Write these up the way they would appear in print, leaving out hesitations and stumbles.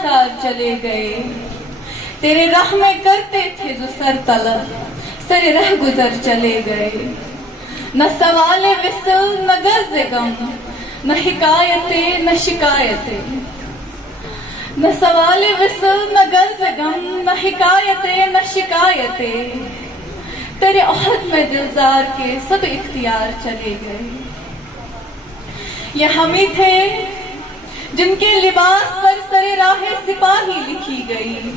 نثار چلے گئے، تیرے راہ میں کرتے تھے جو سر طلب، سر رہ گزر چلے گئے۔ نہ سوال وصل نہ غرض غم، نہ حکایتیں نہ شکایتیں، نہ سوال وصل نہ غرض غم، نہ حکایتیں نہ شکایتیں، تیرے عہد میں دلزار کے سب اختیار چلے گئے۔ یہ ہم ہی تھے جن کے لباس پر سر راہ سپاہی لکھی گئی،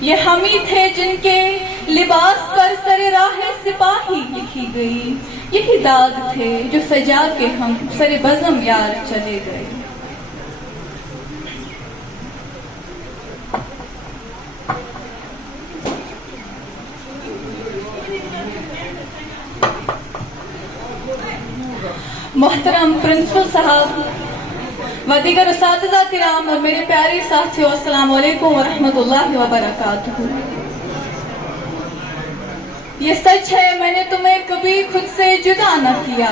یہ ہم ہی تھے جن کے لباس پر سر راہ سپاہی لکھی گئی، یہی داغ تھے جو سجا کے ہم سر بزم یار چلے گئے۔ محترم پرنسپل صاحب و دیگر اساتذہ کرام اور میرے پیارے ساتھیوں، السلام علیکم ورحمۃ اللہ وبرکاتہ۔ یہ سچ ہے میں نے تمہیں کبھی خود سے جدا نہ کیا،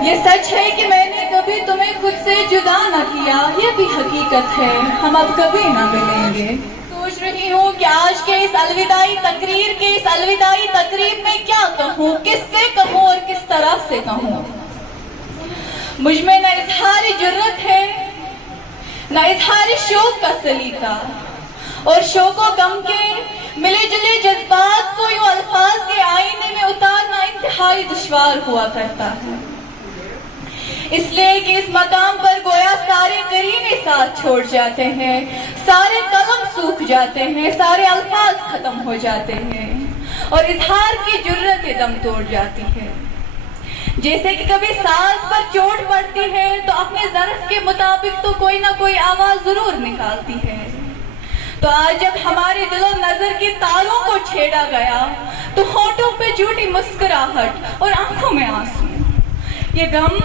یہ سچ ہے کہ میں نے کبھی تمہیں خود سے جدا نہ کیا، یہ بھی حقیقت ہے ہم اب کبھی نہ ملیں گے۔ سوچ رہی ہوں کہ آج کے اس الوداعی تقریر کے اس الوداعی تقریب میں کیا کہوں، کس سے کہوں اور کس طرح سے کہوں۔ مجھ میں نہ اظہار جرت ہے نہ اظہار شوق کا سلیقہ، اور شوق و غم کے ملے جلے جذبات کو یوں الفاظ کے آئینے میں اتارنا انتہائی دشوار ہوا کرتا ہے، اس لیے کہ اس مقام پر گویا سارے قرینے ساتھ چھوڑ جاتے ہیں، سارے قلم سوکھ جاتے ہیں، سارے الفاظ ختم ہو جاتے ہیں، اور اظہار کی جرت دم توڑ جاتی ہے۔ جیسے کہ کبھی ساز پر چوٹ پڑتی ہے تو اپنے ظرف کے مطابق تو کوئی نہ کوئی آواز ضرور نکالتی ہے، تو آج جب ہمارے دل و نظر کی تاروں کو چھیڑا گیا تو ہونٹوں پہ جھوٹی مسکراہٹ اور آنکھوں میں آنسو، یہ غم،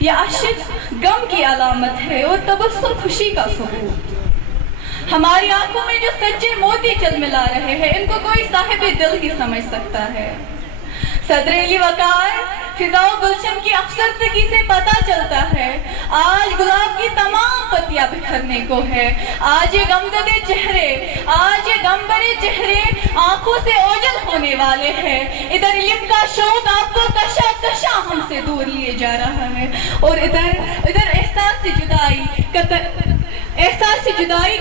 یہ عشق غم کی علامت ہے اور تبسم خوشی کا ثبوت۔ ہماری آنکھوں میں جو سچے موتی چلملا رہے ہیں ان کو کوئی صاحب دل ہی سمجھ سکتا ہے۔ صدر علی وقار فضا و گلشن کی افسردگی سے پتہ چلتا ہے آج گلاب کی تمام پتیاں بکھرنے کو ہے، آج یہ غمزدے چہرے، آج یہ غم بھرے چہرے آنکھوں سے اوجھل ہونے والے ہیں۔ ادھر علم کا شوق آپ کو کشا کشا ہم سے دور لیے جا رہا ہے، اور ادھر احساس جدائی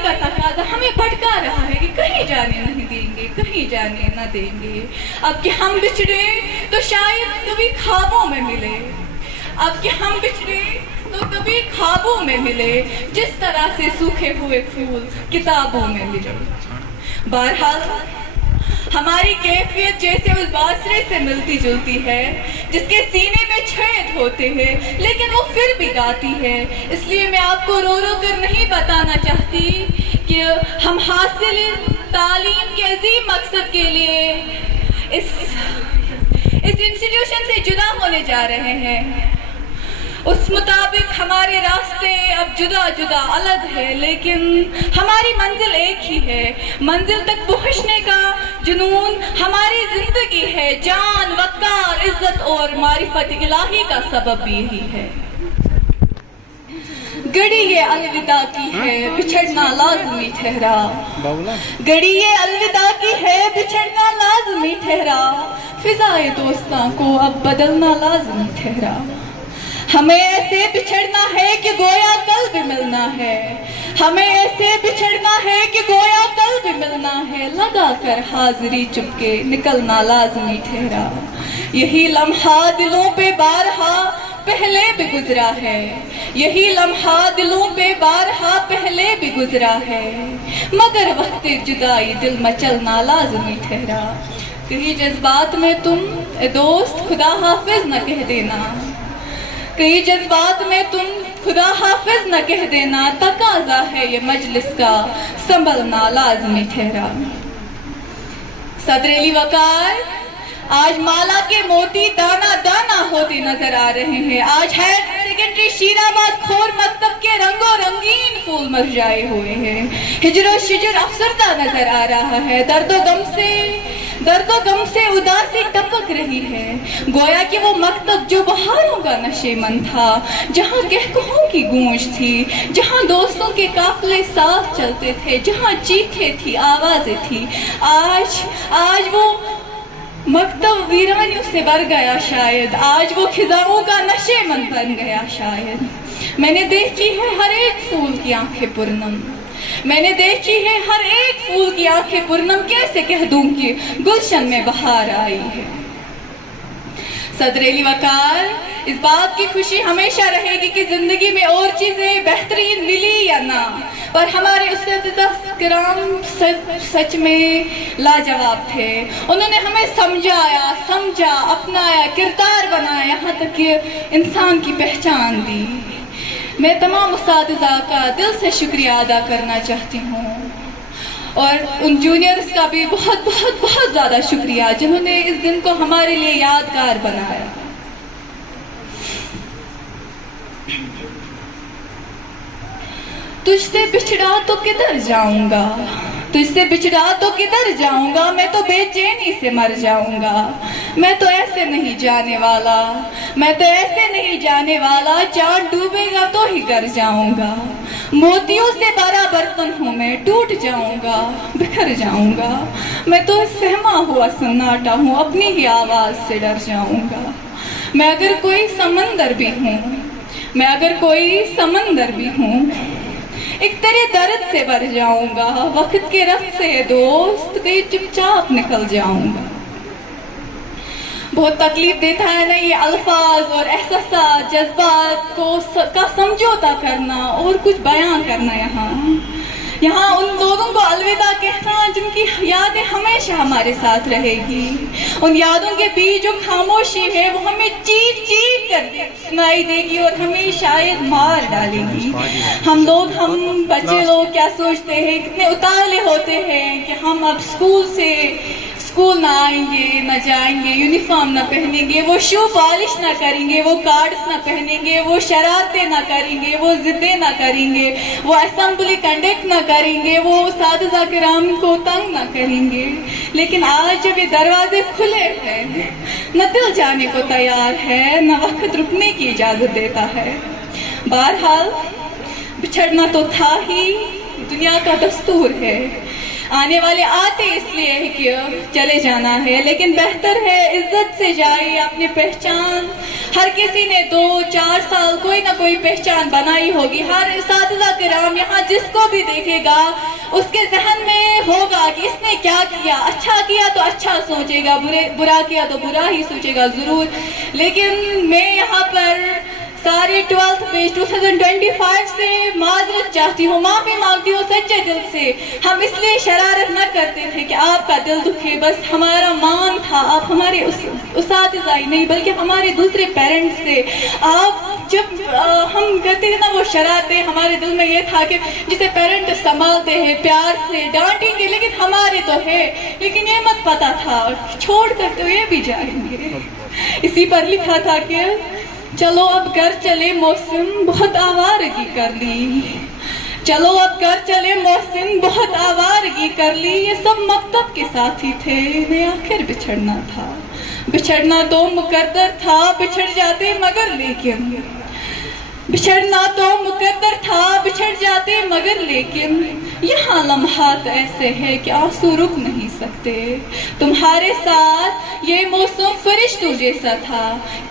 کا تقاضا ہمیں بھٹکا رہا ہے کہ کہیں جانے نہیں دیں گے، کہیں جانے نہ دیں گے۔ اب کہ ہم بچھڑے تو شاید کبھی خوابوں میں ملے، اب کہ ہم بچھڑے تو کبھی خوابوں میں ملے، جس طرح سے سوکھے ہوئے پھول کتابوں میں ملے۔ بہرحال ہماری کیفیت جیسے اس باسرے سے ملتی جلتی ہے جس کے سینے میں چھید ہوتے ہیں لیکن وہ پھر بھی گاتی ہے، اس لیے میں آپ کو رو رو کر نہیں بتانا چاہتی کہ ہم حاصل تعلیم کے عظیم مقصد کے لیے اس انسٹیٹیوشن سے جدا ہونے جا رہے ہیں، اس مطابق ہمارے راستے اب جدا جدا الگ ہے، لیکن ہماری منزل ایک ہی ہے۔ منزل تک پہنچنے کا جنون ہماری زندگی ہے، جان، وقار، عزت اور معرفت الہی کا سبب بھی یہی ہے۔ گڑی یہ الوداع کی ہے بچھڑنا لازمی ٹھہرا، گڑی یہ الوداع کی ہے بچھڑنا لازمی ٹھہرا، فضائے دوستاں کو اب بدلنا لازمی ٹھہرا۔ ہمیں ایسے بچھڑنا ہے کہ گویا کل بھی ملنا ہے، ہمیں ایسے بچھڑنا ہے کہ گویا کل بھی ملنا ہے، لگا کر حاضری چپکے نکلنا لازمی ٹھہرا۔ یہی لمحہ دلوں پہ بارہا پہلے بھی گزرا ہے، یہی لمحہ دلوں پہ بارہا پہلے بھی گزرا ہے، مگر وقت جدائی دل مچلنا لازمی ٹھہرا۔ کہیں جذبات میں تم اے دوست خدا حافظ نہ کہہ دینا، کئی جذبات میں تم خدا حافظ نہ کہہ دینا، تقاضا ہے یہ مجلس کا سنبھلنا لازمی ٹھہرا۔ صدر علی وقار آج مالا کے موتی دانا دانا ہوتے نظر آ رہے ہیں، آج ہائر سیکنڈری شیر آباد کھور مکتب کے رنگ و رنگین پھول مرجائے ہوئے ہیں، ہجر و شجر افسردہ نظر آ رہا ہے، درد و غم سے दर्द व गम से उदासी टपक रही है, गोया कि वो मकतब जो बहारों का नशेमंद था, जहाँ कहकहों की गूंज थी, जहाँ दोस्तों के काफले साथ चलते थे, जहाँ चीखें थी, आवाजें थी, आज वो मकतब वीरानियों से भर गया शायद, आज वो खिजाओं का नशेमंद बन गया शायद। मैंने देखी है हर एक फूल की आंखें पूर्णम, मैंने देखी है हर एक फूल की आंखें पूर्णम, कैसे कह दूं कि गुलशन में बहार आई है। सदरेली वकार, इस बात की खुशी हमेशा रहेगी कि जिंदगी में और चीजें बेहतरीन मिली या ना, पर हमारे उस्ताद किराम सच में लाजवाब थे। उन्होंने हमें समझा, अपनाया, किरदार बनाया, यहाँ तक कि इंसान की पहचान दी। मैं तमाम उस्तादिज़ा का दिल से शुक्रिया अदा करना चाहती हूँ, और उन जूनियर्स का भी बहुत बहुत बहुत ज़्यादा शुक्रिया जिन्होंने इस दिन को हमारे लिए यादगार बनाया। तुझसे बिछड़ा तो किधर जाऊंगा, तुझसे बिछड़ा तो किधर जाऊंगा, मैं तो बेचैनी से मर जाऊंगा। मैं तो ऐसे नहीं जाने वाला, मैं तो ऐसे नहीं जाने वाला, चांद डूबेगा तो ही कर जाऊंगा। मोतियों से भरा बर्तन हूँ मैं, टूट जाऊंगा, बिखर जाऊंगा। मैं तो सहमा हुआ सन्नाटा हूँ, अपनी ही आवाज से डर जाऊंगा। मैं अगर कोई समंदर भी हूँ, मैं अगर कोई समंदर भी हूँ, एक तेरे दर्द से भर जाऊंगा। वक्त के रफ्त से दोस्त कहीं चुपचाप निकल जाऊंगा। बहुत तकलीफ देता है ना ये अल्फाज और एहसास, जज्बात का समझौता करना और कुछ बयां करना। यहाँ उन लोगों को अलविदा कहना जिनकी यादें हमेशा हमारे साथ रहेगी। उन यादों के बीच जो खामोशी है वो हमें चीख कर सुनाई देगी और हमें शायद मार डालेगी। हम बच्चे लोग क्या सोचते हैं, कितने उतावले होते हैं कि हम अब स्कूल ना आएंगे, ना जाएंगे, यूनिफॉर्म ना पहनेंगे, वो शू पॉलिश ना करेंगे, वो कार्ड्स ना पहनेंगे, वो शरारतें ना करेंगे, वो जिद्दें ना करेंगे, वो असेंबली कंडक्ट ना करेंगे, वो उस्ताद किराम को तंग ना करेंगे। लेकिन आज जब ये दरवाजे खुले हैं, न दिल जाने को तैयार है, न वक्त रुकने की इजाजत देता है। बहरहाल बिछड़ना तो था ही, दुनिया का दस्तूर है। आने वाले आते इसलिए है कि चले जाना है, लेकिन बेहतर है इज्जत से जाए अपनी पहचान। हर किसी ने 2-4 साल कोई ना कोई पहचान बनाई होगी। हर उस्ताद किराम यहाँ जिसको भी देखेगा उसके जहन में होगा कि इसने क्या किया। अच्छा किया तो अच्छा सोचेगा, बुरा किया तो बुरा ही सोचेगा जरूर। लेकिन मैं यहाँ पर सारे 12th बैच 2025 से माजरत चाहती हूँ, माफी मांगती हूँ सच्चे दिल से। हम इसलिए शरारत न करते थे कि आपका दिल दुखे, बस हमारा मान था आप हमारे उस्तादिज़ा ही नहीं बल्कि हमारे दूसरे पेरेंट्स से। आप जब हम करते थे ना वो शरारतें, हमारे दिल में ये था कि जिसे पेरेंट संभालते हैं प्यार से डांटेंगे लेकिन हमारे तो है, लेकिन ये मत पता था छोड़ कर तो ये भी जाएंगे। इसी पर लिखा था कि चलो अब घर चले मौसम बहुत आवारगी कर ली, चलो अब घर चले मौसम बहुत आवारगी कर ली। ये सब मकतब के साथी थे, इन्हें आखिर बिछड़ना था। बिछड़ना तो मुकद्दर था, बिछड़ जाते मगर लेकिन, बिछड़ना तो मुकद्दर था, बिछड़ जाते मगर लेकिन। यहाँ लम्हात ऐसे है कि आंसू रुक नहीं सकते। तुम्हारे साथ ये मौसम फरिश्तों जैसा था।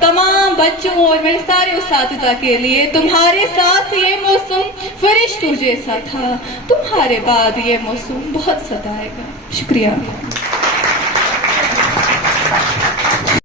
तमाम बच्चों और मेरे सारे उस्तादिज़ा के लिए तुम्हारे साथ ये मौसम फरिश्तों जैसा था। तुम्हारे बाद ये मौसम बहुत सताएगा। शुक्रिया।